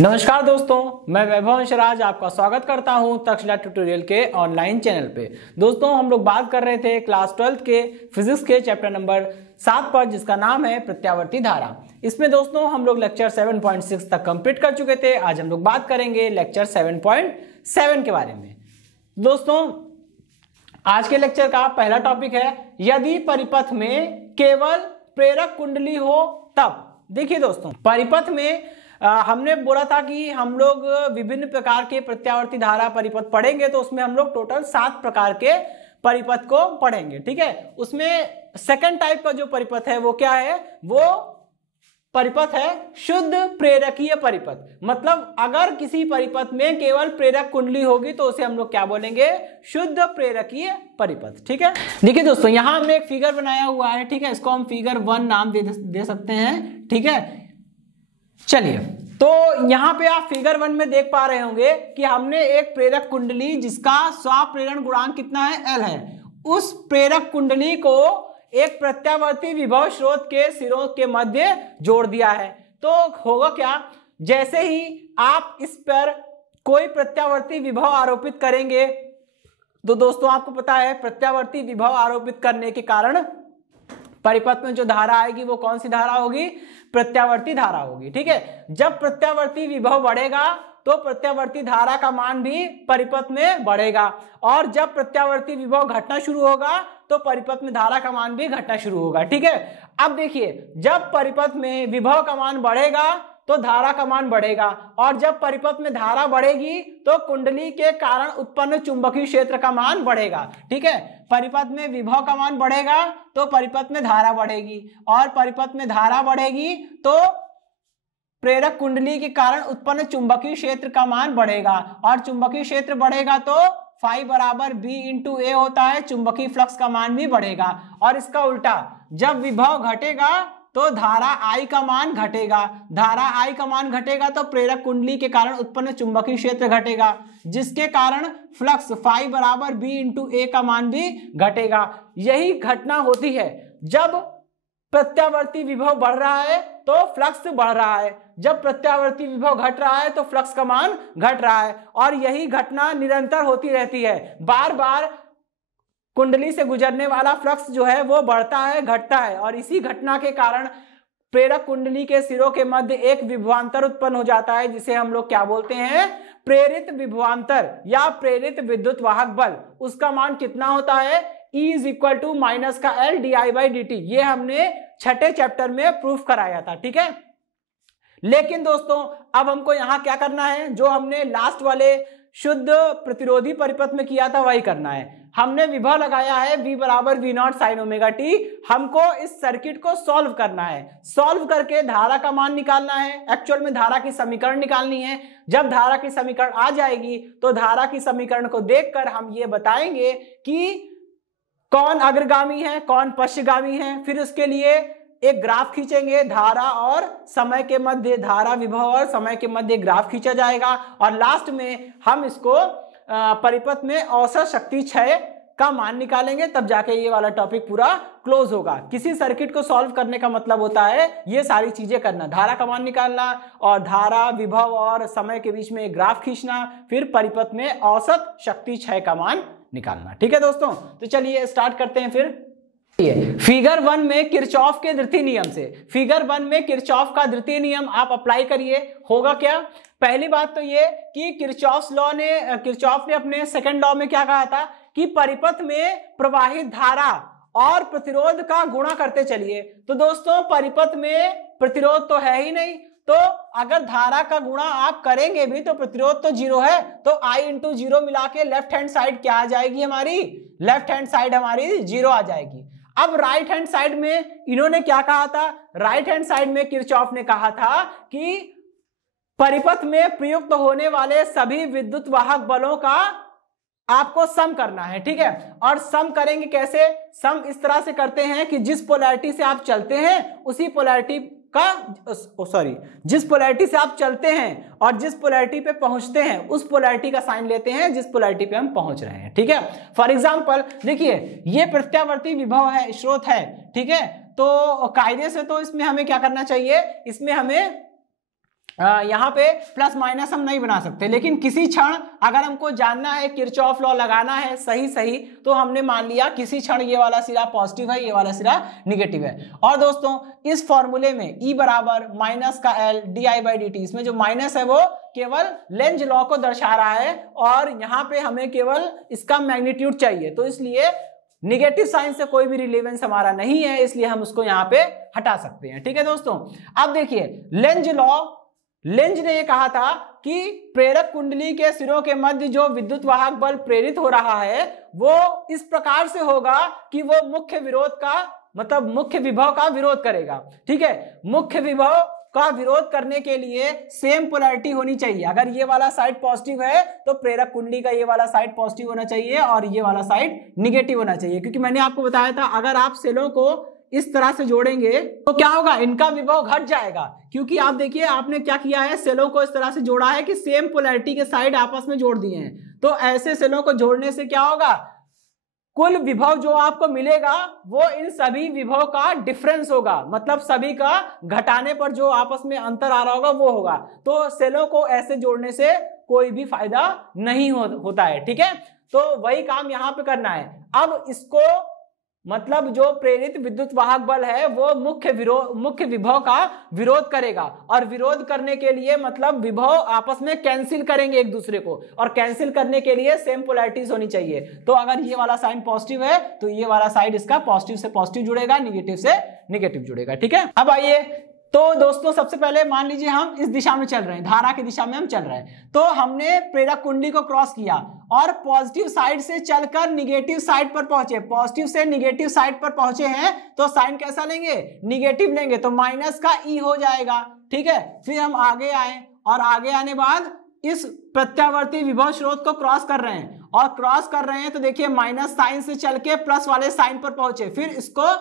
नमस्कार दोस्तों, मैं वैभव अंशराज आपका स्वागत करता हूं तक्षशिला ट्यूटोरियल के ऑनलाइन चैनल पे। दोस्तों, हम लोग बात कर रहे थे क्लास 12 के फिजिक्स के चैप्टर नंबर 7 पर, जिसका नाम है प्रत्यावर्ती धारा। इसमें दोस्तों हम लोग लेक्चर 7.6 तक कंप्लीट कर चुके थे। आज हम लोग बात करेंगे लेक्चर 7.7 के बारे में। दोस्तों, आज के लेक्चर का पहला टॉपिक है यदि परिपथ में केवल प्रेरक कुंडली हो तब। देखिए दोस्तों, परिपथ में हमने बोला था कि हम लोग विभिन्न प्रकार के प्रत्यावर्ती धारा परिपथ पढ़ेंगे, तो उसमें हम लोग टोटल 7 प्रकार के परिपथ को पढ़ेंगे। ठीक है, उसमें सेकंड टाइप का जो परिपथ है वो क्या है? वो परिपथ है शुद्ध प्रेरकीय परिपथ। मतलब अगर किसी परिपथ में केवल प्रेरक कुंडली होगी तो उसे हम लोग क्या बोलेंगे? शुद्ध प्रेरकीय परिपथ। ठीक है, देखिए दोस्तों, यहां हमने एक फिगर बनाया हुआ है। ठीक है, इसको हम फिगर 1 नाम दे सकते हैं। ठीक है, चलिए, तो यहां पे आप फिगर 1 में देख पा रहे होंगे कि हमने एक प्रेरक कुंडली जिसका स्वाप्रेरण गुणांक कितना है? L है। उस प्रेरक कुंडली को एक प्रत्यावर्ती विभव स्रोत के सिरों के मध्य जोड़ दिया है। तो होगा क्या? जैसे ही आप इस पर कोई प्रत्यावर्ती विभव आरोपित करेंगे, तो दोस्तों आपको पता है प्रत्यावर्ती विभव आरोपित करने के कारण परिपथ में जो धारा आएगी वो कौन सी धारा होगी? प्रत्यावर्ती धारा होगी। ठीक है, जब प्रत्यावर्ती विभव बढ़ेगा तो प्रत्यावर्ती धारा का मान भी परिपथ में बढ़ेगा, और जब प्रत्यावर्ती विभव घटना शुरू होगा तो परिपथ में धारा का मान भी घटना शुरू होगा। ठीक है, अब देखिए, जब परिपथ में विभव का मान बढ़ेगा तो धारा का मान बढ़ेगा, और जब परिपथ में धारा बढ़ेगी तो कुंडली के कारण उत्पन्न चुंबकीय क्षेत्र का मान बढ़ेगा। ठीक है, परिपथ में विभव का मान बढ़ेगा तो परिपथ में धारा बढ़ेगी, और परिपथ में धारा बढ़ेगी तो प्रेरक कुंडली के कारण उत्पन्न चुंबकीय क्षेत्र का मान बढ़ेगा, और चुंबकीय क्षेत्र बढ़ेगा तो फाई बराबर बी इंटू ए होता है, चुंबकीय फ्लक्स का मान भी बढ़ेगा। और इसका उल्टा, जब विभव घटेगा तो धारा I का मान घटेगा। धारा I का मान घटेगा तो प्रेरक कुंडली के कारण उत्पन्न चुंबकीय क्षेत्र घटेगा, जिसके कारण फ्लक्स फाई बराबर बी इंटू ए का मान भी घटेगा। यही घटना होती है जब प्रत्यावर्ती विभव बढ़ रहा है तो फ्लक्स बढ़ रहा है, जब प्रत्यावर्ती विभव घट रहा है तो फ्लक्स का मान घट रहा है, और यही घटना निरंतर होती रहती है। बार बार कुंडली से गुजरने वाला फ्लक्स जो है वो बढ़ता है, घटता है, और इसी घटना के कारण प्रेरक कुंडली के सिरों के मध्य एक विभवांतर उत्पन्न हो जाता है, जिसे हम लोग क्या बोलते हैं? प्रेरित विभवांतर या प्रेरित विद्युत वाहक बल। उसका मान कितना होता है? E is equal to minus का L di/dt। ये हमने 6ठे चैप्टर में प्रूफ कराया था। ठीक है, लेकिन दोस्तों अब हमको यहां क्या करना है? जो हमने लास्ट वाले शुद्ध प्रतिरोधी परिपथ में किया था वही करना है। हमने विभव लगाया है V बराबर V0 sin ओमेगा t। हमको इस सर्किट को सॉल्व करना है। सॉल्व करके धारा का मान निकालना है। एक्चुअल में धारा की समीकरण निकालनी है। जब धारा की समीकरण आ जाएगी तो धारा की समीकरण को देखकर हम ये बताएंगे कि कौन अग्रगामी है, कौन पश्चगामी है। फिर उसके लिए एक ग्राफ खींचेंगे, धारा और समय के मध्य, धारा विभव और समय के मध्य ग्राफ खींचा जाएगा, और लास्ट में हम इसको परिपथ में औसत शक्ति क्षय का मान निकालेंगे। तब जाके ये वाला टॉपिक पूरा क्लोज होगा। किसी सर्किट को सॉल्व करने का मतलब होता है ये सारी चीजें करना, धारा का मान निकालना, और धारा विभव और समय के बीच में एक ग्राफ खींचना, फिर परिपथ में औसत शक्ति क्षय का मान निकालना। ठीक है दोस्तों, तो चलिए स्टार्ट करते हैं। फिर फिगर 1 में किरचॉफ के द्वितीय नियम से, फिगर 1 में किरचॉफ का द्वितीय नियम आप अप्लाई करिए। होगा क्या? पहली बात तो ये कि किरचॉफ ने अपने सेकंड लॉ में क्या कहा था कि परिपथ में प्रवाहित धारा और प्रतिरोध का गुणा करते चलिए। तो दोस्तों, परिपथ में प्रतिरोध तो है ही नहीं, तो अगर धारा का गुणा आप करेंगे भी तो प्रतिरोध तो 0 है, तो I इंटू 0 मिला के लेफ्ट हैंड साइड क्या आ जाएगी? हमारी लेफ्ट हैंड साइड हमारी 0 आ जाएगी। अब राइट हैंड साइड में इन्होंने क्या कहा था? राइट हैंड साइड में किरचॉफ ने कहा था कि परिपथ में प्रयुक्त होने वाले सभी विद्युत वाहक बलों का आपको सम करना है। ठीक है, और सम करेंगे कैसे? सम इस तरह से करते हैं कि जिस पोलैरिटी से आप चलते हैं उसी पोलैरिटी जिस पोलैरिटी से आप चलते हैं और जिस पोलैरिटी पे पहुंचते हैं उस पोलैरिटी का साइन लेते हैं जिस पोलैरिटी पे हम पहुंच रहे हैं। ठीक है, फॉर एग्जांपल देखिए, ये प्रत्यावर्ती विभव है, स्रोत है। ठीक है, तो कायदे से तो इसमें हमें क्या करना चाहिए? इसमें हमें यहाँ पे प्लस माइनस हम नहीं बना सकते, लेकिन किसी क्षण अगर हमको जानना है किरचॉफ लॉ लगाना है सही तो हमने मान लिया किसी क्षण ये वाला सिरा पॉजिटिव है, ये वाला सिरा निगेटिव है। और दोस्तों इस फॉर्मूले में E बराबर माइनस का L di/dt, इसमें जो माइनस है वो केवल लेंज लॉ को दर्शा रहा है और यहाँ पे हमें केवल इसका मैग्नीट्यूड चाहिए, तो इसलिए निगेटिव साइन से कोई भी रिलेवेंस हमारा नहीं है, इसलिए हम उसको यहाँ पे हटा सकते हैं। ठीक है दोस्तों, अब देखिए लेंज ने ये कहा था कि प्रेरक कुंडली के सिरों के मध्य जो विद्युत वाहक बल प्रेरित हो रहा है वो इस प्रकार से होगा कि वो मुख्य विरोध का मतलब मुख्य विभव का विरोध करेगा। ठीक है, मुख्य विभव का विरोध करने के लिए सेम पोलैरिटी होनी चाहिए। अगर ये वाला साइड पॉजिटिव है तो प्रेरक कुंडली का ये वाला साइड पॉजिटिव होना चाहिए और ये वाला साइड निगेटिव होना चाहिए, क्योंकि मैंने आपको बताया था अगर आप सेलों को इस तरह से जोड़ेंगे तो क्या होगा, इनका विभव घट जाएगा। क्योंकि आप देखिए आपने क्या किया है, सेलों को इस तरह से जोड़ा है कि सेम पोलैरिटी के साइड आपस में जोड़ दिए हैं। तो ऐसे सेलों को जोड़ने से क्या होगा, कुल विभव जो आपको मिलेगा वो इन सभी विभव का डिफरेंस होगा, मतलब सभी का घटाने पर जो आपस में अंतर आ रहा होगा वो होगा। तो सेलों को ऐसे जोड़ने से कोई भी फायदा नहीं होता है। ठीक है, तो वही काम यहां पे करना है। अब इसको मतलब जो प्रेरित विद्युत वाहक बल है वो मुख्य विभव का विरोध करेगा, और विरोध करने के लिए मतलब विभव आपस में कैंसिल करेंगे एक दूसरे को, और कैंसिल करने के लिए सेम पोलैरिटीज होनी चाहिए। तो अगर ये वाला साइन पॉजिटिव है तो ये वाला साइड इसका पॉजिटिव से पॉजिटिव जुड़ेगा, निगेटिव से निगेटिव जुड़ेगा। ठीक है, अब आइए तो दोस्तों सबसे पहले मान लीजिए हम इस दिशा में चल रहे हैं, धारा की दिशा में हम चल रहे हैं, तो हमने प्रेरक कुंडली को क्रॉस किया और पॉजिटिव साइड से चलकर निगेटिव साइड पर पहुंचे, पॉजिटिव से निगेटिव साइड पर पहुंचे हैं, तो साइन कैसा लेंगे, निगेटिव लेंगे, तो माइनस का ई हो जाएगा। ठीक है, फिर हम आगे आए और आगे आने बाद इस प्रत्यावर्ती विभव स्रोत को क्रॉस कर रहे हैं, और क्रॉस कर रहे हैं तो देखिए माइनस साइन से चल के प्लस वाले साइन पर पहुंचे, फिर इसको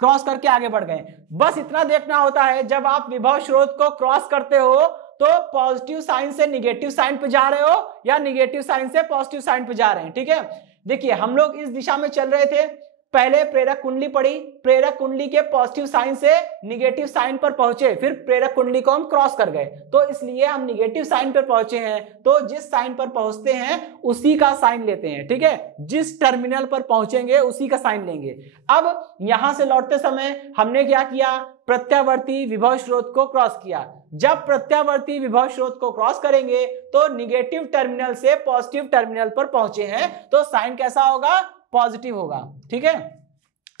क्रॉस करके आगे बढ़ गए। बस इतना देखना होता है, जब आप विभव स्रोत को क्रॉस करते हो तो पॉजिटिव साइन से निगेटिव साइन पे जा रहे हो या निगेटिव साइन से पॉजिटिव साइन पे जा रहे हैं। ठीक है, देखिए हम लोग इस दिशा में चल रहे थे, पहले प्रेरक कुंडली पड़ी, प्रेरक कुंडली के पॉजिटिव साइन से निगेटिव साइन पर पहुंचे, फिर प्रेरक कुंडली को हम क्रॉस कर गए, तो इसलिए हम निगेटिव साइन पर पहुंचे हैं, तो जिस साइन पर पहुंचते हैं उसी का साइन लेते हैं। ठीक है, जिस टर्मिनल पर पहुंचेंगे उसी का साइन लेंगे। अब यहां से लौटते समय हमने क्या किया, प्रत्यावर्ती विभव स्रोत को क्रॉस किया। जब प्रत्यावर्ती विभव स्रोत को क्रॉस करेंगे तो निगेटिव टर्मिनल से पॉजिटिव टर्मिनल पर पहुंचे हैं, तो साइन कैसा होगा, पॉजिटिव होगा। ठीक है,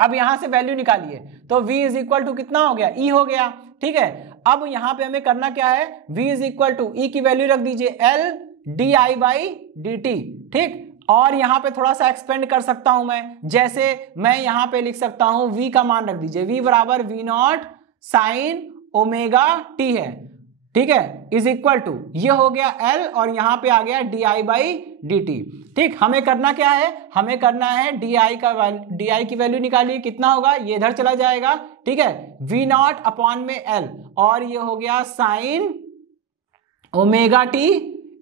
अब यहां से वैल्यू निकालिए, तो v इज इक्वल टू कितना हो गया, e हो गया। ठीक है, अब यहां पे हमें करना क्या है, v is equal to e की वैल्यू रख दीजिए L di/dt। ठीक, और यहां पे थोड़ा सा एक्सपेंड कर सकता हूं मैं, जैसे मैं यहां पे लिख सकता हूं v का मान रख दीजिए, v बराबर v0 sin ओमेगा t है। ठीक है, इज इक्वल टू ये हो गया L और यहां पे आ गया di/dt। ठीक, हमें करना क्या है, हमें करना है di की वैल्यू निकालिए, कितना होगा, ये इधर चला जाएगा। ठीक है, v0 अपॉन में L और ये हो गया sine omega t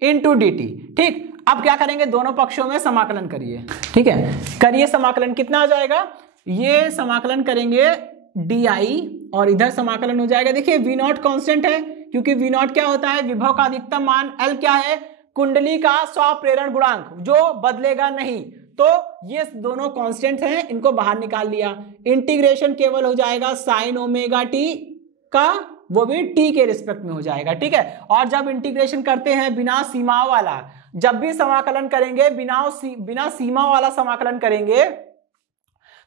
into dt। ठीक, अब क्या करेंगे, दोनों पक्षों में समाकलन करिए। ठीक है, करिए समाकलन, कितना आ जाएगा, ये समाकलन करेंगे di और इधर समाकलन हो जाएगा। देखिए v0 कांस्टेंट है, क्योंकि v0 क्या होता है, विभव का अधिकतम मान, L क्या है, कुंडली का स्वप्रेरण गुणांक जो बदलेगा नहीं, तो ये दोनों कांस्टेंट हैं, इनको बाहर निकाल लिया। इंटीग्रेशन केवल हो जाएगा साइन ओमेगा टी का, वो भी टी के रिस्पेक्ट में हो जाएगा। ठीक है, और जब इंटीग्रेशन करते हैं बिना सीमाओं वाला, जब भी समाकलन करेंगे बिना सीमा वाला समाकलन करेंगे,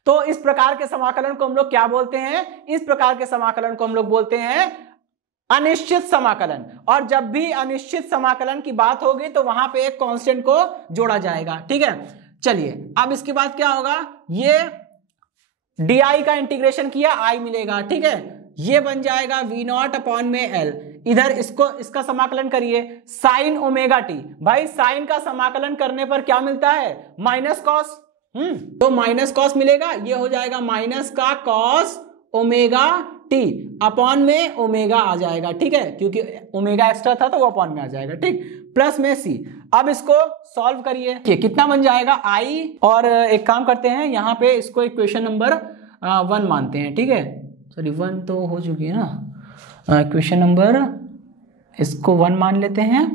तो इस प्रकार के समाकलन को हम लोग क्या बोलते हैं, इस प्रकार के समाकलन को हम लोग बोलते हैं अनिश्चित समाकलन। और जब भी अनिश्चित समाकलन की बात होगी तो वहां पे एक कांस्टेंट को जोड़ा जाएगा। ठीक है, चलिए अब इसके बाद क्या होगा, ये di का इंटीग्रेशन किया, i मिलेगा। ठीक है, ये बन जाएगा v0 अपॉन में L, इधर इसका समाकलन करिए साइन ओमेगा टी। भाई साइन का समाकलन करने पर क्या मिलता है, माइनस कॉस, तो माइनस कॉस मिलेगा, ये हो जाएगा माइनस का कॉस ओमेगा टी अपॉन में ओमेगा आ जाएगा। ठीक है, क्योंकि ओमेगा एक्स्ट्रा था तो वो अपॉन में आ जाएगा। ठीक, प्लस में सी। अब इसको सॉल्व करिए, कितना बन जाएगा i, और एक काम करते हैं यहाँ पे इसको इक्वेशन नंबर 1 मानते हैं। ठीक है, सॉरी 1 तो हो चुकी है ना, इक्वेशन नंबर इसको 1 मान लेते हैं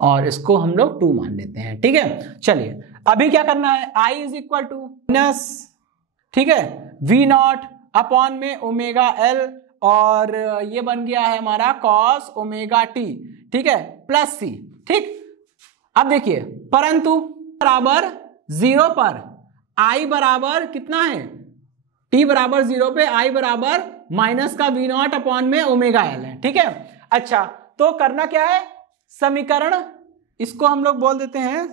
और इसको हम लोग 2 मान लेते हैं। ठीक है, चलिए अभी क्या करना है, I is equal to minus, ठीक है, V नॉट अपॉन में ओमेगा L, और ये बन गया है हमारा कॉस ओमेगा टी, ठीक है, प्लस C। ठीक, अब देखिए परंतु बराबर 0 पर I बराबर कितना है, t बराबर 0 पे I बराबर माइनस का V नॉट अपॉन में ओमेगा L है। ठीक है, अच्छा तो करना क्या है, समीकरण, इसको हम लोग बोल देते हैं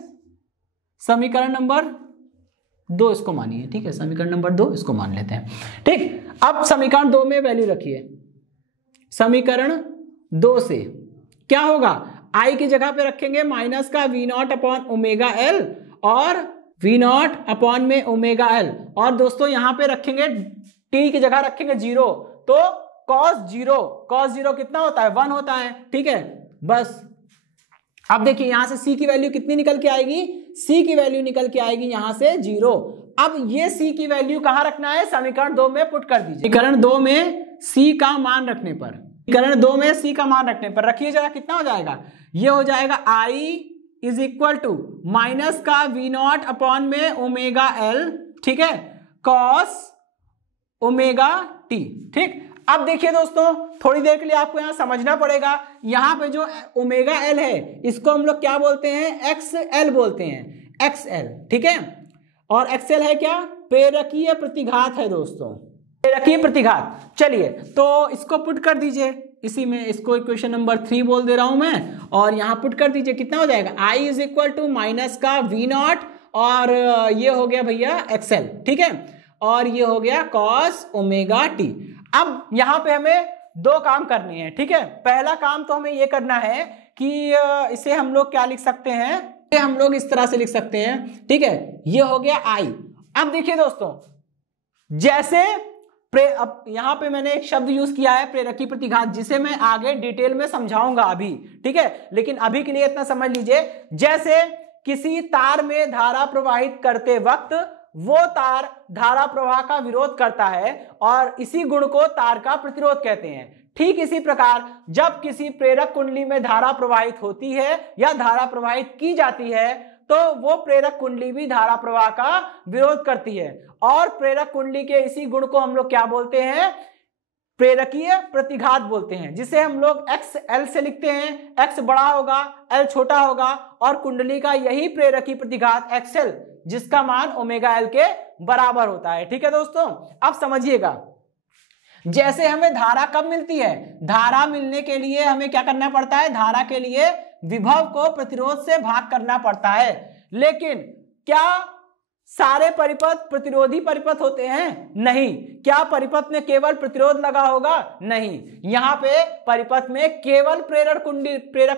समीकरण नंबर 2, इसको मानिए। ठीक है, समीकरण नंबर 2 इसको मान लेते हैं। ठीक, अब समीकरण 2 में वैल्यू रखिए। समीकरण 2 से क्या होगा, I की जगह पे रखेंगे माइनस का V naught upon omega L और V नॉट अपॉन में ओमेगा L, और दोस्तों यहां पे रखेंगे t की जगह रखेंगे 0, तो cos 0 कितना होता है, 1 होता है। ठीक है, बस अब देखिए यहां से c की वैल्यू कितनी निकल के आएगी, c की वैल्यू निकल के आएगी यहां से 0। अब ये c की वैल्यू कहां रखना है, समीकरण 2 में पुट कर दीजिए। समीकरण 2 में c का मान रखने पर, समीकरण 2 में c का मान रखने पर रखिए जरा, कितना हो जाएगा, ये हो जाएगा I is equal to minus का V नॉट अपॉन में ओमेगा L, ठीक है, कॉस ओमेगा टी। ठीक, अब देखिए दोस्तों थोड़ी देर के लिए आपको यहां समझना पड़ेगा, यहां पे जो ओमेगा L है इसको हम लोग क्या बोलते हैं, XL बोलते हैं, XL। ठीक है, और XL है क्या, प्रेरकीय प्रतिघात है दोस्तों, प्रेरकीय प्रतिघात। चलिए तो इसको पुट कर दीजिए इसी में, इसको इक्वेशन नंबर 3 बोल दे रहा हूं मैं, और यहां पुट कर दीजिए, कितना हो जाएगा, I is equal to minus का V नॉट, और ये हो गया भैया XL, ठीक है, और ये हो गया cos ओमेगा टी। अब यहां पे हमें 2 काम करने हैं। ठीक है, पहला काम तो हमें ये करना है कि इसे हम लोग क्या लिख सकते हैं, हम लोग इस तरह से लिख सकते हैं। ठीक है, ये हो गया I। अब देखिए दोस्तों, जैसे अब यहां पे मैंने एक शब्द यूज किया है प्रेरकीय प्रतिघात, जिसे मैं आगे डिटेल में समझाऊंगा अभी। ठीक है, लेकिन अभी के लिए इतना समझ लीजिए, जैसे किसी तार में धारा प्रवाहित करते वक्त वो तार धारा प्रवाह का विरोध करता है और इसी गुण को तार का प्रतिरोध कहते हैं। ठीक इसी प्रकार जब किसी प्रेरक कुंडली में धारा प्रवाहित होती है या धारा प्रवाहित की जाती है तो वो प्रेरक कुंडली भी धारा प्रवाह का विरोध करती है, और प्रेरक कुंडली के इसी गुण को हम लोग क्या बोलते हैं, प्रेरकीय प्रतिघात बोलते हैं, जिसे हम लोग XL से लिखते हैं। X बड़ा होगा, L छोटा होगा, और कुंडली का यही प्रेरकीय प्रतिघात XL, जिसका मान ओमेगा L के बराबर होता है। ठीक है दोस्तों, अब समझिएगा, जैसे हमें धारा कब मिलती है, धारा मिलने के लिए हमें क्या करना पड़ता है, धारा के लिए विभव को प्रतिरोध से भाग करना पड़ता है। लेकिन क्या सारे परिपथ प्रतिरोधी परिपथ होते हैं, नहीं। क्या परिपथ में केवल प्रतिरोध लगा होगा, नहीं, यहां पे परिपथ में केवल प्रेरक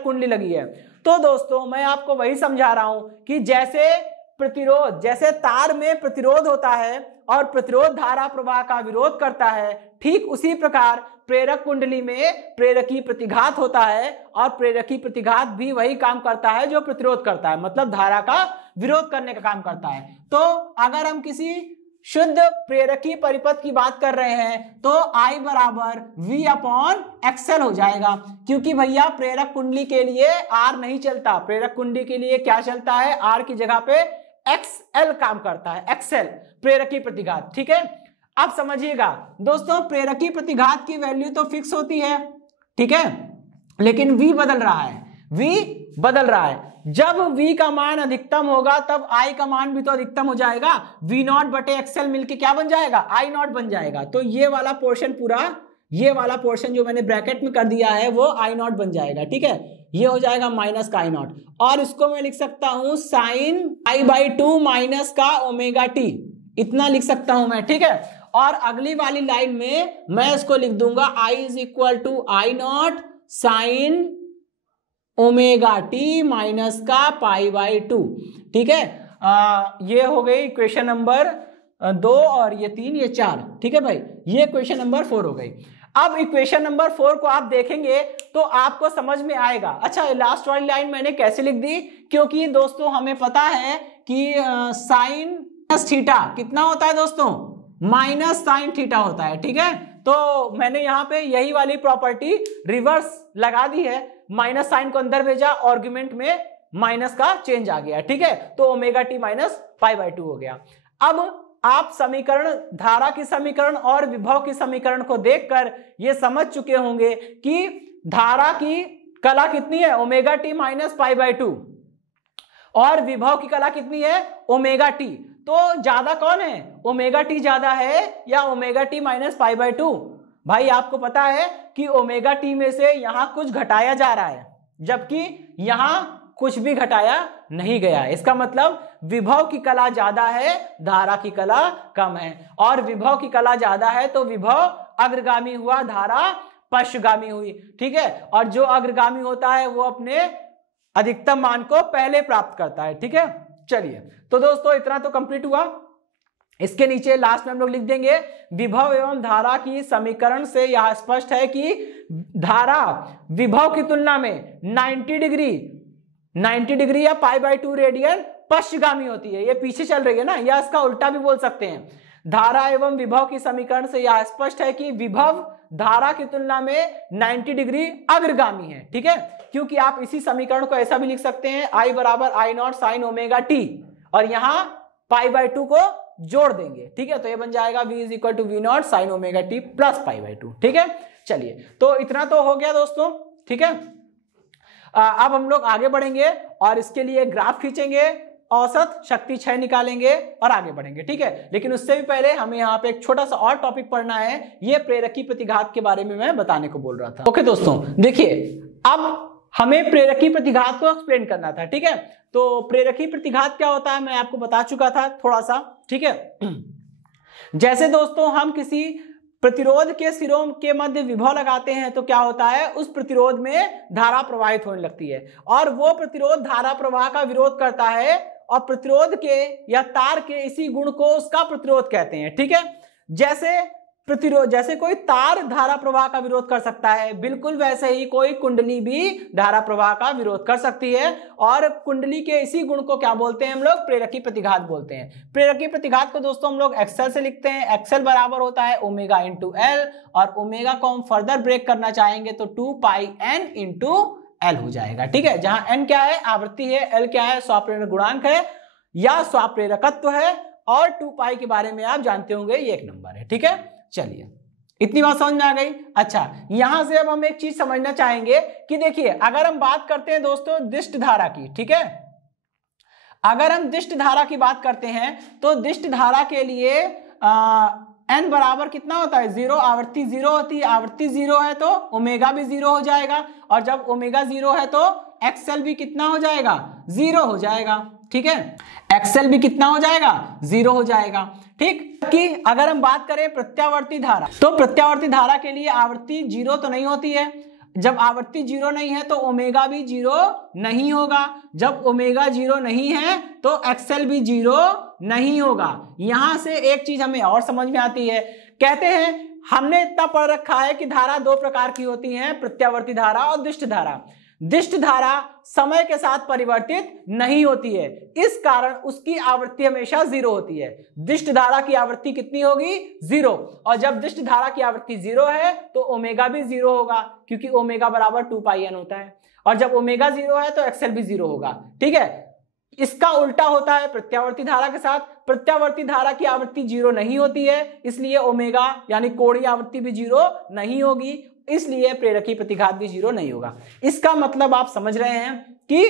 कुंडली लगी है। तो दोस्तों मैं आपको वही समझा रहा हूं कि जैसे प्रतिरोध, जैसे तार में प्रतिरोध होता है और प्रतिरोध धारा प्रवाह का विरोध करता है, ठीक उसी प्रकार प्रेरक कुंडली में प्रेरकीय प्रतिघात होता है, और प्रेरकीय प्रतिघात भी वही काम करता है जो प्रतिरोध करता है, मतलब धारा का विरोध करने का काम करता है। तो अगर हम किसी शुद्ध प्रेरकीय परिपथ की बात कर रहे हैं तो I बराबर V अपॉन XL हो जाएगा, क्योंकि भैया प्रेरक कुंडली के लिए R नहीं चलता, प्रेरक कुंडली के लिए क्या चलता है, R की जगह पे XL काम करता है, XL प्रेरकीय प्रतिघात। ठीक है, अब समझिएगा दोस्तों, प्रेरकीय प्रतिघात की वैल्यू तो फिक्स होती है, ठीक है, लेकिन V बदल रहा है, V बदल रहा है। जब V का मान अधिकतम होगा तब I का मान भी तो अधिकतम हो जाएगा, V नॉट बटे XL मिलके क्या बन जाएगा, I नॉट बन जाएगा। तो ये वाला पोर्शन पूरा, ये वाला पोर्शन जो मैंने ब्रैकेट में कर दिया है वो I नॉट बन जाएगा। ठीक है, ये हो जाएगा माइनस का I नॉट, और इसको मैं लिख सकता हूं साइन I/2 माइनस का ओमेगा टी, इतना लिख सकता हूं मैं। ठीक है, और अगली वाली लाइन में मैं इसको लिख दूंगा I is equal to I naught sine omega t minus का π/2। ठीक है, ये हो गई इक्वेशन नंबर 2, और ये 3, ये 4। ठीक है भाई, ये इक्वेशन नंबर 4 हो गई। अब इक्वेशन नंबर 4 को आप देखेंगे तो आपको समझ में आएगा। अच्छा, लास्ट वाली लाइन मैंने कैसे लिख दी, क्योंकि दोस्तों हमें पता है कि साइन थीटा कितना होता है दोस्तों, माइनस साइन थीटा होता है। ठीक है, तो मैंने यहाँ पे यही वाली प्रॉपर्टी रिवर्स लगा दी है, माइनस साइन को अंदर भेजा, आर्गुमेंट में माइनस का चेंज आ गया, ठीक है, तो omega t minus pi by 2 हो गया। अब आप समीकरण, धारा की समीकरण और विभव की समीकरण को देखकर ये समझ चुके होंगे कि धारा की कला कितनी है, omega t minus pi by 2, और विभव की कला कितनी है, ओमेगा टी। तो ज्यादा कौन है, ओमेगा टी ज्यादा है या omega t minus pi by 2? भाई आपको पता है कि ओमेगा टी में से यहां कुछ घटाया जा रहा है, जबकि यहां कुछ भी घटाया नहीं गया। इसका मतलब विभव की कला ज्यादा है, धारा की कला कम है, और विभव की कला ज्यादा है तो विभव अग्रगामी हुआ, धारा पश्चगामी हुई, ठीक है। और जो अग्रगामी होता है वो अपने अधिकतम मान को पहले प्राप्त करता है, ठीक है। चलिए, तो दोस्तों इतना तो कंप्लीट हुआ। इसके नीचे लास्ट में हम लोग लिख देंगे, विभव एवं धारा की समीकरण से यह स्पष्ट है कि धारा विभव की तुलना में 90 डिग्री या पाई बाय 2 रेडियन पश्चगामी होती है। ये पीछे चल रही है ना, या इसका उल्टा भी बोल सकते हैं। धारा एवं विभव की समीकरण से यह स्पष्ट है कि विभव धारा की तुलना में 90 डिग्री अग्रगामी है, ठीक है। क्योंकि आप इसी समीकरण को ऐसा भी लिख सकते हैं, I बराबर I naught sine omega T, और यहां पाई बाय 2 को जोड़ देंगे, ठीक है। तो ये बन जाएगा V is equal to v naught sine omega T plus pi by 2, ठीक है। चलिए, तो इतना तो हो गया दोस्तों, ठीक है। अब हम लोग आगे बढ़ेंगे और इसके लिए ग्राफ खींचेंगे, औसत शक्ति क्षय निकालेंगे और आगे बढ़ेंगे, ठीक है। लेकिन उससे भी पहले हमें यहाँ पे एक छोटा सा और टॉपिक पढ़ना है, ये प्रेरकी प्रतिघात के बारे में मैं बताने को बोल रहा था। ओके दोस्तों, देखिए अब हमें प्रेरकी प्रतिघात को एक्सप्लेन करना था, ठीक है। तो प्रेरकी प्रतिघात क्या होता है मैं आपको बता चुका था थोड़ा सा, ठीक है। जैसे दोस्तों हम किसी प्रतिरोध के सिरों के मध्य विभव लगाते हैं तो क्या होता है, उस प्रतिरोध में धारा प्रवाहित होने लगती है, और वो प्रतिरोध धारा प्रवाह का विरोध करता है, और प्रतिरोध के या तार के इसी गुण को उसका प्रतिरोध कहते हैं, ठीक है। जैसे कोई तार धारा प्रवाह का विरोध कर सकता है, बिल्कुल वैसे ही कोई कुंडली भी धारा प्रवाह का विरोध कर सकती है, और कुंडली के इसी गुण को क्या बोलते हैं हम लोग, प्रेरकी प्रतिघात बोलते हैं। प्रेरकी प्रतिघात को दोस्तों हम लोग एक्सेल से लिखते हैं। एक्सेल बराबर होता है ओमेगा इंटू एल, और ओमेगा को हम फर्दर ब्रेक करना चाहेंगे तो 2 पाई एन इंटू एल हो जाएगा, ठीक है। जहां एन क्या है, आवृत्ति है, एल क्या है, स्वाप्रेरक गुणांक है या स्वाप्रेरकत्व है, और 2 पाई के बारे में आप जानते होंगे, ये एक नंबर है, ठीक है। चलिए, इतनी बात समझ में आ गई। अच्छा, यहां से अब हम एक चीज समझना चाहेंगे कि देखिए, अगर हम बात करते हैं दोस्तों दिष्ट धारा की, ठीक है, अगर हम दिष्ट धारा की बात करते हैं तो दिष्ट धारा के लिए एन बराबर कितना होता है, 0, आवृत्ति 0 होती है। आवृत्ति 0 है तो ओमेगा भी 0 हो जाएगा, और जब ओमेगा 0 है तो एक्सएल भी कितना हो जाएगा, 0 हो जाएगा, ठीक है। एक्सएल भी कितना हो जाएगा, 0 हो जाएगा, ठीक। कि अगर हम बात करें प्रत्यावर्ती धारा, तो प्रत्यावर्ती धारा के लिए आवृत्ति 0 तो नहीं होती है। जब आवृत्ति 0 नहीं है तो ओमेगा भी 0 नहीं होगा। जब ओमेगा 0 नहीं है तो एक्सएल भी 0 नहीं होगा। यहां से एक चीज हमें और समझ में आती है, कहते हैं हमने इतना पढ़ रखा है कि धारा 2 प्रकार की होती है, प्रत्यावर्ती धारा और दिष्ट धारा। दिष्ट धारा समय के साथ परिवर्तित नहीं होती है, इस कारण उसकी आवृत्ति हमेशा 0 होती है। दिष्ट धारा की आवृत्ति कितनी होगी, 0, और जब दिष्ट धारा की आवृत्ति 0 है तो ओमेगा भी 0 होगा, क्योंकि ओमेगा बराबर 2 पाई एन होता है, और जब ओमेगा 0 है तो एक्सएल भी 0 होगा, ठीक है। इसका उल्टा होता है प्रत्यावर्ती धारा के साथ। प्रत्यावर्ती धारा की आवृत्ति 0 नहीं होती है, इसलिए ओमेगा यानी कोणीय आवृत्ति भी 0 नहीं होगी, इसलिए प्रेरकी प्रतिघात भी 0 नहीं होगा। इसका मतलब आप समझ रहे हैं कि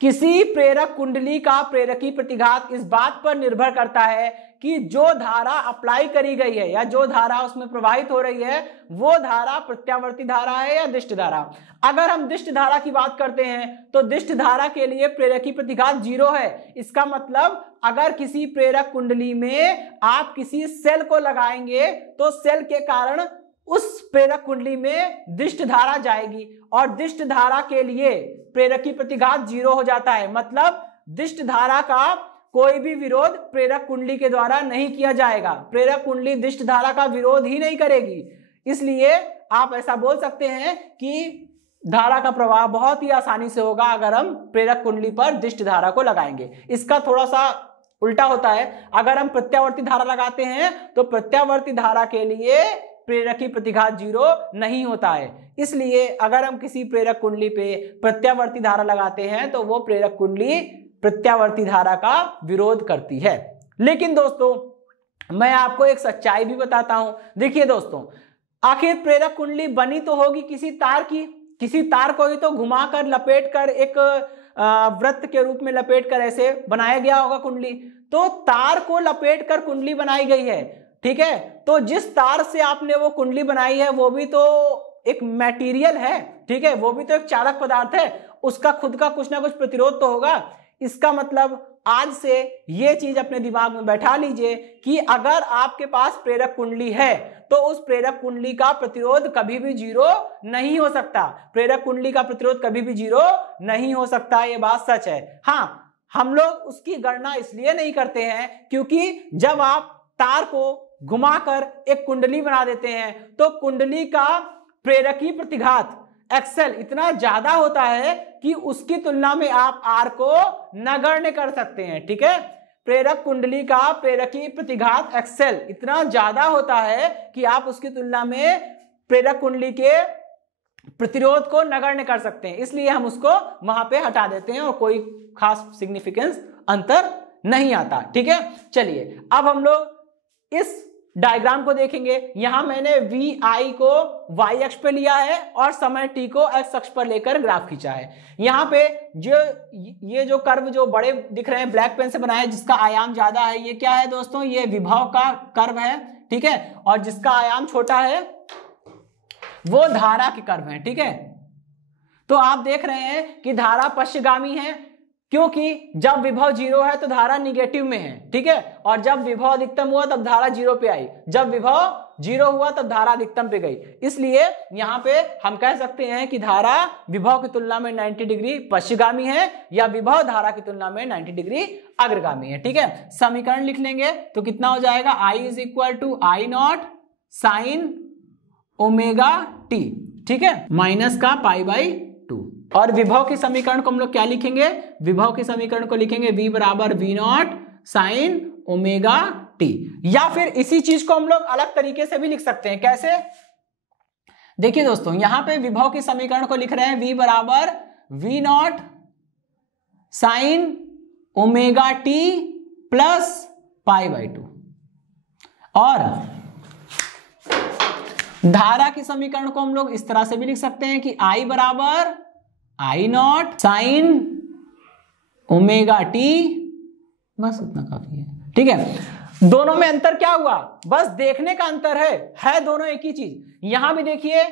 किसी प्रेरक कुंडली का प्रेरकी प्रतिघात इस बात पर निर्भर करता है कि जो धारा अप्लाई करी गई है या जो धारा उसमें प्रवाहित हो रही है वो धारा प्रत्यावर्ती धारा है या दिष्ट धारा। अगर हम दिष्ट धारा की बात करते हैं तो दिष्ट धारा के लिए प्रेरकी प्रतिघात 0 है। इसका मतलब अगर किसी प्रेरक कुंडली में आप किसी सेल को लगाएंगे तो सेल के कारण उस प्रेरक कुंडली में दिष्ट धारा जाएगी, और दिष्ट धारा के लिए प्रेरकी प्रतिघात 0 हो जाता है। मतलब दिष्ट धारा का कोई भी विरोध प्रेरक कुंडली के द्वारा नहीं किया जाएगा, प्रेरक कुंडली दिष्ट धारा का विरोध ही नहीं करेगी। इसलिए आप ऐसा बोल सकते हैं कि धारा का प्रवाह बहुत ही आसानी से होगा अगर हम प्रेरक कुंडली पर दिष्ट धारा को लगाएंगे। इसका थोड़ा सा उल्टा होता है, अगर हम प्रत्यावर्ती धारा लगाते हैं तो प्रत्यावर्ती धारा के लिए प्रेरक प्रतिघात 0 नहीं होता है। इसलिए अगर हम किसी प्रेरक कुंडली पे प्रत्यावर्ती धारा लगाते हैं तो वो प्रेरक कुंडली प्रत्यावर्ती धारा का विरोध करती है। लेकिन दोस्तों मैं आपको एक सच्चाई भी बताता हूं। देखिए दोस्तों, आखिर प्रेरक कुंडली बनी तो होगी किसी तार की, किसी तार को ही तो घुमाकर लपेट कर एक वृत्त के रूप में लपेट कर ऐसे बनाया गया होगा कुंडली। तो तार को लपेट कर कुंडली बनाई गई है, ठीक है। तो जिस तार से आपने वो कुंडली बनाई है वो भी तो एक मटेरियल है, ठीक है, वो भी तो एक चालक पदार्थ है, उसका खुद का कुछ ना कुछ प्रतिरोध तो होगा। इसका मतलब आज से ये चीज अपने दिमाग में बैठा लीजिए कि अगर आपके पास प्रेरक कुंडली है तो उस प्रेरक कुंडली का प्रतिरोध कभी भी 0 नहीं हो सकता। प्रेरक कुंडली का प्रतिरोध कभी भी 0 नहीं हो सकता, ये बात सच है। हाँ, हम लोग उसकी गणना इसलिए नहीं करते हैं क्योंकि जब आप तार को घुमाकर एक कुंडली बना देते हैं तो कुंडली का प्रेरकी प्रतिघात एक्सेल इतना ज्यादा होता है कि उसकी तुलना में आप आर को नगण्य कर सकते हैं, ठीक है। प्रेरक कुंडली का प्रेरकी प्रतिघात एक्सेल इतना ज्यादा होता है कि आप उसकी तुलना में प्रेरक कुंडली के प्रतिरोध को नगण्य कर सकते हैं। इसलिए हम उसको वहां पे हटा देते हैं और कोई खास सिग्निफिकेंस अंतर नहीं आता, ठीक है। चलिए अब हम लोग इस डायग्राम को देखेंगे। यहां मैंने vi को y अक्ष पे लिया है और समय t को x अक्ष पर लेकर ग्राफ खींचा है। यहां पे ये जो कर्व जो बड़े दिख रहे हैं ब्लैक पेन से बनाया, जिसका आयाम ज्यादा है, ये क्या है दोस्तों? ये विभव का कर्व है, ठीक है। और जिसका आयाम छोटा है वो धारा के कर्व है, ठीक है। तो आप देख रहे हैं कि धारा पश्चगामी है क्योंकि जब विभव 0 है तो धारा निगेटिव में है, ठीक है। और जब विभव अधिकतम हुआ तब धारा 0 पे आई, जब विभव 0 हुआ तब धारा अधिकतम पे गई। इसलिए यहां पे हम कह सकते हैं कि धारा विभव की तुलना में 90 डिग्री पश्चगामी है या विभव धारा की तुलना में 90 डिग्री अग्रगामी है, ठीक है। समीकरण लिख लेंगे तो कितना हो जाएगा? I = I0 sin omega T, ठीक है, माइनस का π/2। और विभव के समीकरण को हम लोग क्या लिखेंगे? विभव के समीकरण को लिखेंगे v = V0 sin omega T. या फिर इसी चीज को हम लोग अलग तरीके से भी लिख सकते हैं। कैसे? देखिए दोस्तों, यहां पे विभव के समीकरण को लिख रहे हैं v = V0 sin omega T plus π/2। और धारा के समीकरण को हम लोग इस तरह से भी लिख सकते हैं कि I = I0 sin omega T, बस इतना काफी है, ठीक है। दोनों में अंतर क्या हुआ? बस देखने का अंतर है दोनों एक ही चीज। यहां भी देखिए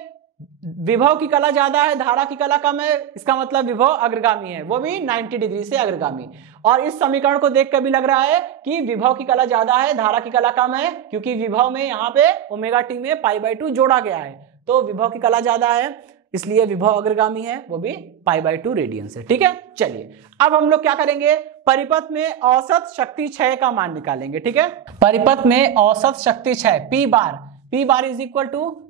विभव की कला ज्यादा है, धारा की कला कम है, इसका मतलब विभव अग्रगामी है, वो भी 90 डिग्री से अग्रगामी। और इस समीकरण को देख कर भी लग रहा है कि विभव की कला ज्यादा है, धारा की कला कम है, क्योंकि विभव में यहाँ पे ओमेगा टी में π/2 जोड़ा गया है, तो विभव की कला ज्यादा है, इसलिए विभव अग्रगामी है, वो भी π/2 रेडियंस है, ठीक है। चलिए अब हम लोग क्या करेंगे? परिपथ में औसत शक्ति क्षय का मान निकालेंगे, ठीक है। परिपथ में औसत शक्ति क्षय P बार =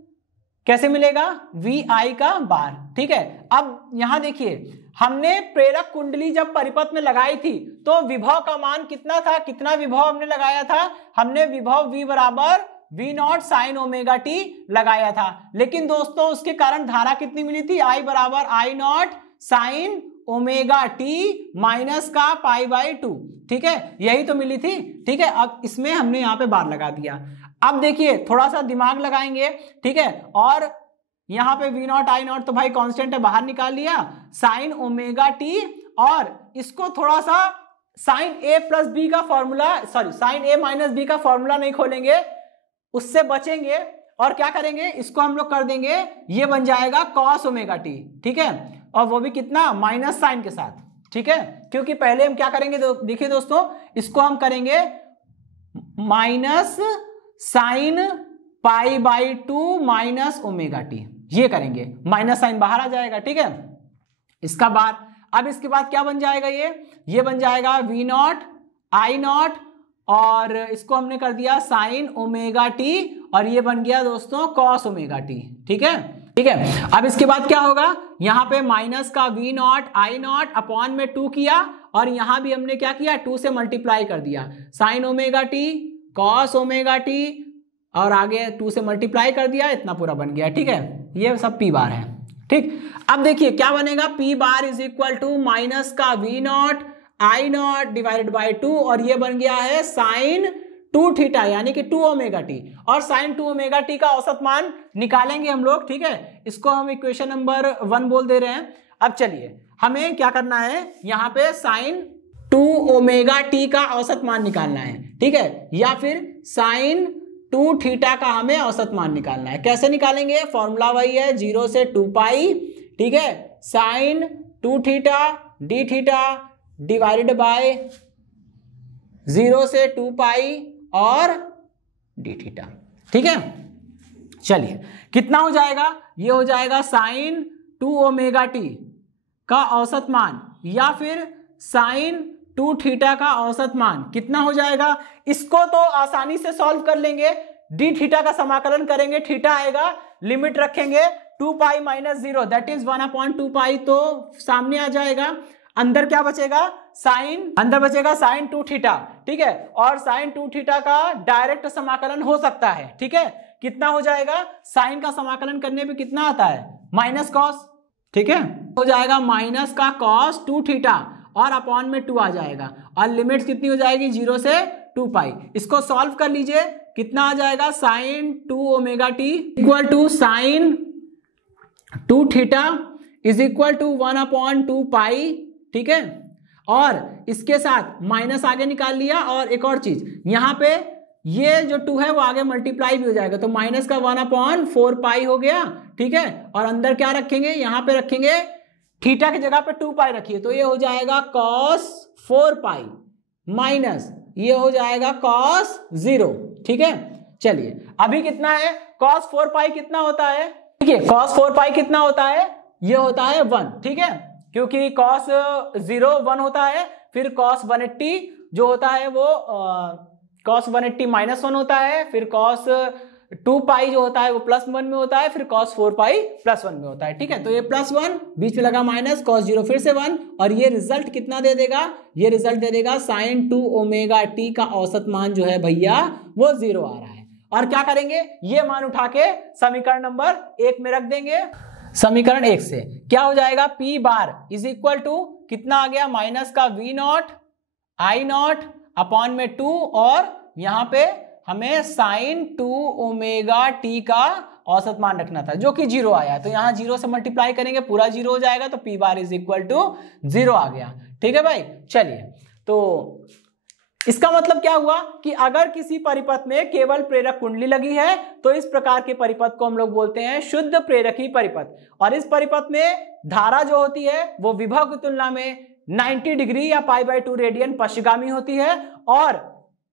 कैसे मिलेगा? Vi का बार, ठीक है। अब यहां देखिए, हमने प्रेरक कुंडली जब परिपथ में लगाई थी तो विभव का मान कितना था? कितना विभव हमने लगाया था? हमने विभव v = V0 sin omega T लगाया था। लेकिन दोस्तों उसके कारण धारा कितनी मिली थी? I = I0 sin omega t minus का π/2, ठीक है, यही तो मिली थी, ठीक है। अब इसमें हमने यहाँ पे बार लगा दिया। अब देखिए थोड़ा सा दिमाग लगाएंगे, ठीक है। और यहाँ पे V0 I0 तो भाई कांस्टेंट है, बाहर निकाल लिया, साइन ओमेगा टी, और इसको थोड़ा सा साइन A + B का formula, sorry sine A - B का फॉर्मूला नहीं खोलेंगे, उससे बचेंगे और क्या करेंगे? इसको हम लोग कर देंगे, ये बन जाएगा cos ओमेगा टी, ठीक है। और वो भी कितना? माइनस साइन के साथ, ठीक है। क्योंकि पहले हम क्या करेंगे? देखिए दोस्तों, इसको हम करेंगे minus sine π/2 minus omega T, ये करेंगे, माइनस साइन बाहर आ जाएगा, ठीक है। इसका बाद अब इसके बाद क्या बन जाएगा? ये बन जाएगा V0 I0 और इसको हमने कर दिया साइन ओमेगा टी और ये बन गया दोस्तों cos ओमेगा टी, ठीक है, ठीक है। अब इसके बाद क्या होगा? यहां पे माइनस का V0 I0 अपॉन में 2 किया और यहां भी हमने क्या किया? 2 से मल्टीप्लाई कर दिया, sign omega T cos omega T और आगे 2 से मल्टीप्लाई कर दिया, इतना पूरा बन गया। ठीक है, ये सब पी बार है। ठीक, अब देखिए क्या बनेगा, P bar is equal to minus का we naught I naught divided by 2, और ये बन गया है साइन 2 थीटा यानी कि 2 ओमेगा टी, और साइन 2 ओमेगा टी का औसत मान निकालेंगे हम लोग। ठीक है, इसको हम इक्वेशन नंबर 1 बोल दे रहे हैं। अब चलिए हमें क्या करना है, यहाँ पे साइन 2 ओमेगा टी का औसत मान निकालना है। ठीक है, या फिर साइन 2 थीटा का हमें औसत मान निकालना है। कैसे निकालेंगे, फॉर्मूला वही है 0 से 2 पाई। ठीक है, sine 2 theta d theta divided by 0 से 2 पाई और डी थीटा। ठीक है, चलिए कितना हो जाएगा, ये हो जाएगा साइन 2 ओमेगा टी का औसत मान या फिर साइन 2 थीटा का औसत मान कितना हो जाएगा। इसको तो आसानी से सॉल्व कर लेंगे, डी थीटा का समाकलन करेंगे, थीटा आएगा, लिमिट रखेंगे 2 पाई माइनस 0 दैट इज 1/2 पाई, तो सामने आ जाएगा। अंदर क्या बचेगा, साइन, अंदर बचेगा साइन 2 थीटा। ठीक है, और साइन 2 थीटा का डायरेक्ट समाकलन हो सकता है। ठीक है, कितना हो जाएगा, साइन का समाकलन करने पे कितना आता है, माइनस कॉस। ठीक है, हो जाएगा माइनस का कॉस 2 थीटा और अपॉन में 2 आ जाएगा, और लिमिट कितनी हो जाएगी 0 से 2 पाई। इसको सॉल्व कर लीजिए, कितना आ जाएगा, sine 2 omega t equal to sine 2 theta is equal to 1/2 pi. ठीक है, और इसके साथ माइनस आगे निकाल लिया, और एक और चीज यहाँ पे ये जो 2 है वो आगे मल्टीप्लाई भी हो जाएगा, तो माइनस का 1/4 पाई हो गया। ठीक है, और अंदर क्या रखेंगे, यहाँ पे रखेंगे थीटा की जगह पे 2 पाई रखिए, तो ये हो जाएगा cos 4 पाई माइनस ये हो जाएगा cos 0। ठीक है, चलिए अभी कितना है, cos 4 पाई कितना होता है, ठीक है, cos 4 पाई कितना होता है, ये होता है 1। ठीक है, क्योंकि cos 0 1 होता है, फिर cos 180 जो होता है वो cos 180 -1 होता है, फिर cos 2 पाई जो होता है वो +1 में होता है, फिर cos 4 पाई +1 में होता है। ठीक है, तो ये +1 बीच में लगा माइनस, cos 0 फिर से 1, और ये रिजल्ट कितना दे देगा, ये रिजल्ट दे देगा साइन 2 ओमेगा टी का औसत मान जो है भैया वो 0 आ रहा है। और क्या करेंगे, ये मान उठा के समीकरण नंबर 1 में रख देंगे। समीकरण 1 से क्या हो जाएगा, P bar is equal to कितना आ गया, माइनस का we naught I naught upon में 2, और यहाँ पे हमें साइन 2 ओमेगा टी का औसत मान रखना था जो कि 0 आया, तो यहाँ 0 से मल्टीप्लाई करेंगे, पूरा 0 हो जाएगा, तो P bar is equal to 0 आ गया। ठीक है भाई, चलिए तो इसका मतलब क्या हुआ कि अगर किसी परिपथ में केवल प्रेरक कुंडली लगी है तो इस प्रकार के परिपथ को हम लोग बोलते हैं शुद्ध प्रेरकी परिपथ, और इस परिपथ में धारा जो होती है वो विभव की तुलना में 90 डिग्री या π/2 रेडियन पश्चिगामी होती है, और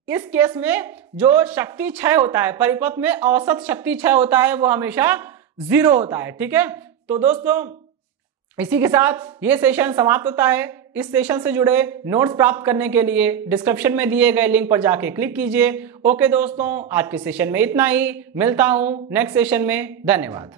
इस केस में जो शक्ति क्षय होता है परिपथ में, औसत शक्ति क्षय होता है वो हमेशा 0 होता है। ठीक है, तो दोस्तों इसी के साथ ये सेशन समाप्त होता है। इस सेशन से जुड़े नोट्स प्राप्त करने के लिए डिस्क्रिप्शन में दिए गए लिंक पर जाके क्लिक कीजिए। ओके दोस्तों, आज के सेशन में इतना ही, मिलता हूं नेक्स्ट सेशन में, धन्यवाद।